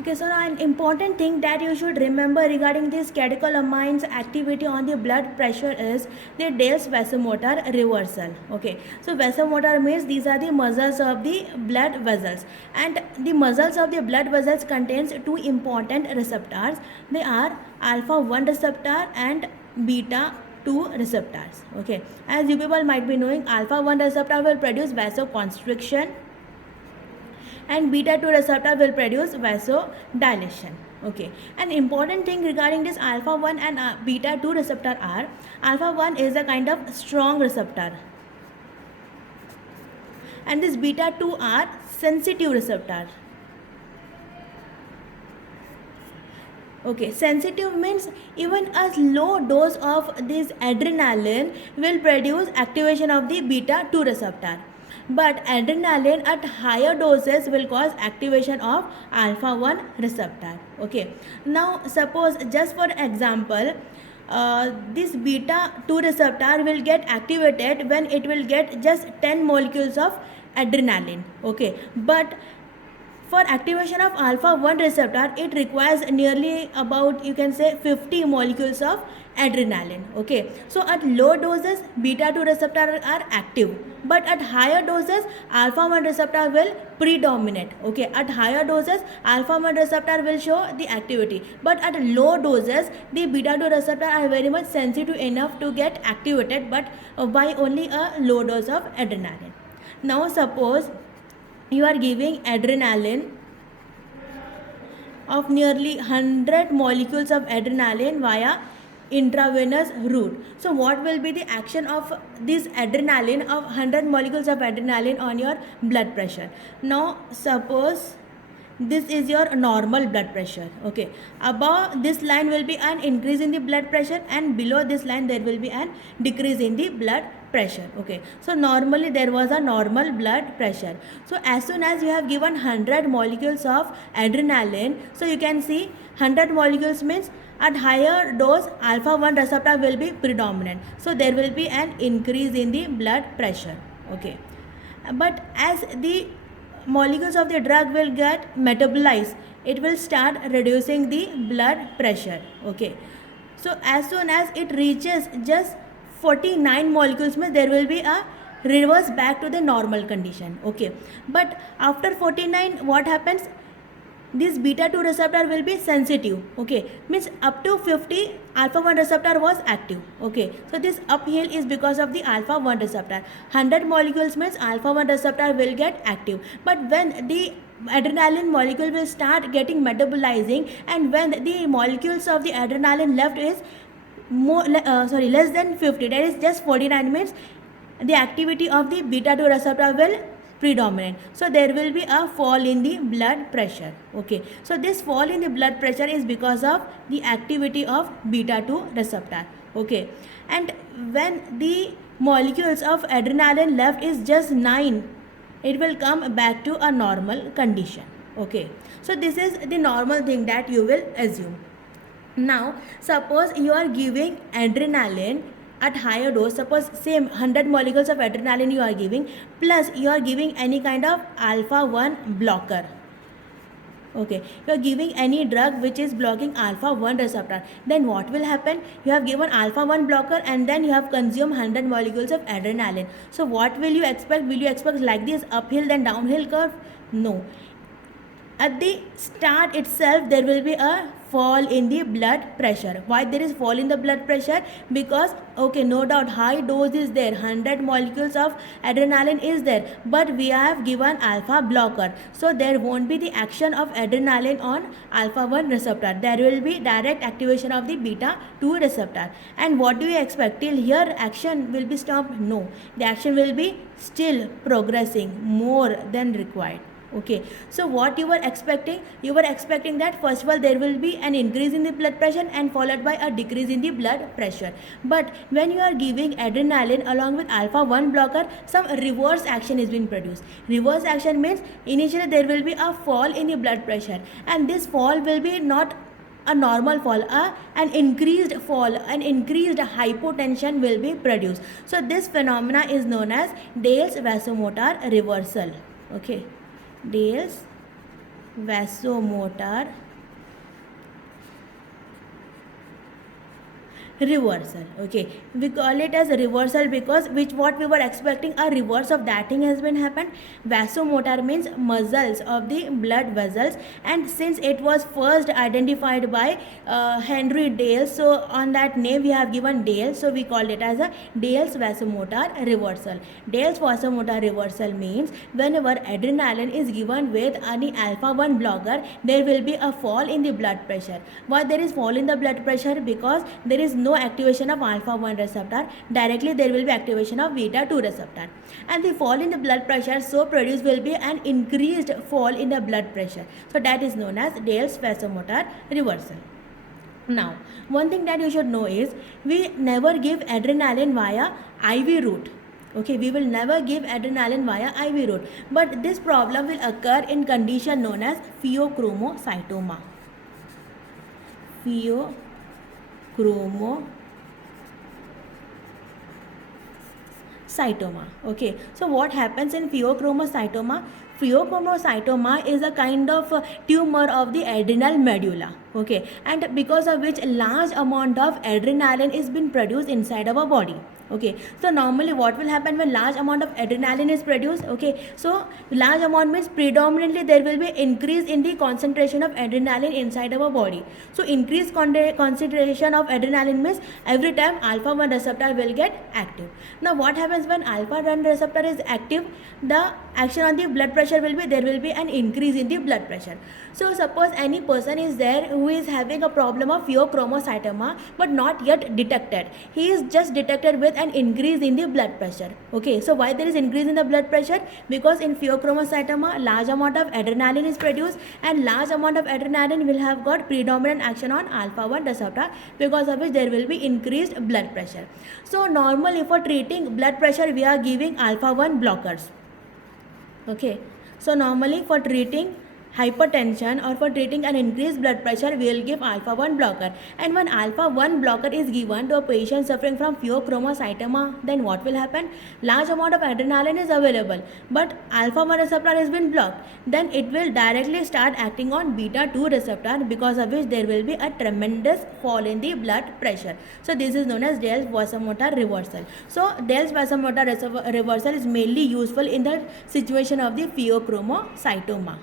Okay, so now an important thing that you should remember regarding this catecholamines activity on the blood pressure is the Dale's vasomotor reversal. Okay, so vasomotor means these are the muscles of the blood vessels, and the muscles of the blood vessels contains two important receptors. They are alpha 1 receptor and beta 2 receptors. Okay, as you people might be knowing, alpha 1 receptor will produce vasoconstriction and beta 2 receptor will produce vasodilation. Okay, an important thing regarding this alpha 1 and beta 2 receptor are, alpha 1 is a kind of strong receptor and this beta 2 are sensitive receptor. Okay, sensitive means even a low dose of this adrenaline will produce activation of the beta 2 receptor, but adrenaline at higher doses will cause activation of alpha 1 receptor. Okay, now suppose just for example, this beta 2 receptor will get activated when it will get just 10 molecules of adrenaline. Okay, but for activation of alpha 1 receptor it requires nearly about, you can say, 50 molecules of adrenaline. Okay, so at low doses beta 2 receptor are active, but at higher doses alpha 1 receptor will predominate. Okay, at higher doses alpha 1 receptor will show the activity, but at low doses the beta 2 receptor are very much sensitive enough to get activated, but by only a low dose of adrenaline. Now suppose you are giving adrenaline of nearly 100 molecules of adrenaline via intravenous route. So what will be the action of this adrenaline of 100 molecules of adrenaline on your blood pressure? Now suppose this is your normal blood pressure. Okay, above this line will be an increase in the blood pressure and below this line there will be an decrease in the blood pressure. Okay, so normally there was a normal blood pressure. So as soon as you have given 100 molecules of adrenaline, so you can see 100 molecules means at higher dose alpha 1 receptor will be predominant, so there will be an increase in the blood pressure. Okay, but as the molecules of the drug will get metabolized, it will start reducing the blood pressure. Okay, so as soon as it reaches just 49 molecules means there will be a reverse back to the normal condition. Okay, but after 49 what happens, this beta 2 receptor will be sensitive. Okay, means up to 50 alpha 1 receptor was active. Okay, so this uphill is because of the alpha 1 receptor. 100 molecules means alpha 1 receptor will get active, but when the adrenaline molecule will start getting metabolizing and when the molecules of the adrenaline left is less than 50, that is just 49 means the activity of the beta 2 receptor will predominant, so there will be a fall in the blood pressure. Okay, so this fall in the blood pressure is because of the activity of beta 2 receptor. Okay, and when the molecules of adrenaline left is just 9, it will come back to a normal condition. Okay, so this is the normal thing that you will assume. Now suppose you are giving adrenaline at higher dose, suppose same 100 molecules of adrenaline you are giving, plus you are giving any kind of alpha 1 blocker. Okay, you are giving any drug which is blocking alpha 1 receptor, then what will happen? You have given alpha 1 blocker and then you have consumed 100 molecules of adrenaline. So what will you expect? Will you expect like this uphill then downhill curve? No, at the start itself there will be a fall in the blood pressure. Why there is fall in the blood pressure? Because okay, no doubt high dose is there, 100 molecules of adrenaline is there, but we have given alpha blocker, so there won't be the action of adrenaline on alpha 1 receptor, there will be direct activation of the beta 2 receptor. And what do you expect? Till here action will be stopped? No, the action will be still progressing more than required. Okay, so what you were expecting? You were expecting that first of all there will be an increase in the blood pressure and followed by a decrease in the blood pressure, but when you are giving adrenaline along with alpha 1 blocker, some reverse action is being produced. Reverse action means initially there will be a fall in the blood pressure, and this fall will be not a normal fall, an increased fall, an increased hypotension will be produced. So this phenomena is known as Dale's vasomotor reversal. Okay, Dale's vasomotor reversal. Okay, we call it as a reversal because which what we were expecting, a reverse of that thing has been happened. Vasomotor means muscles of the blood vessels, and since it was first identified by Henry Dale, so on that name we have given Dale, so we called it as a Dale's vasomotor reversal. Dale's vasomotor reversal means whenever adrenaline is given with any alpha 1 blocker, there will be a fall in the blood pressure. Why there is fall in the blood pressure? Because there is no activation of alpha 1 receptor, directly there will be activation of beta 2 receptor, and the fall in the blood pressure so produced will be an increased fall in the blood pressure. So that is known as Dale's vasomotor reversal. Now, one thing that you should know is we never give adrenaline via IV route. Okay, we will never give adrenaline via IV route, but this problem will occur in condition known as pheochromocytoma. Pheochromocytoma. Okay, so what happens in pheochromocytoma? Pheochromocytoma is a kind of tumor of the adrenal medulla. Okay, and because of which large amount of adrenaline is being produced inside our body. Okay, so normally what will happen when large amount of adrenaline is produced? Okay, so large amount means predominantly there will be increase in the concentration of adrenaline inside our body. So increased concentration of adrenaline means every time alpha 1 receptor will get active. Now what happens when alpha 1 receptor is active? The action on the blood pressure will be, there will be an increase in the blood pressure. So suppose any person is there who is having a problem of pheochromocytoma but not yet detected. He is just detected with an increase in the blood pressure. Okay, so why there is increase in the blood pressure? Because in pheochromocytoma large amount of adrenaline is produced, and large amount of adrenaline will have got predominant action on alpha 1 receptor, because of which there will be increased blood pressure. So normally for treating blood pressure we are giving alpha 1 blockers. Okay, so normally for treating hypertension or for treating an increased blood pressure we will give alpha 1 blocker. And when alpha 1 blocker is given to a patient suffering from pheochromocytoma, then what will happen? Large amount of adrenaline is available but alpha 1 receptor has been blocked, then it will directly start acting on beta 2 receptor, because of which there will be a tremendous fall in the blood pressure. So this is known as Dale's vasomotor reversal. So Dale's vasomotor reversal is mainly useful in the situation of the pheochromocytoma.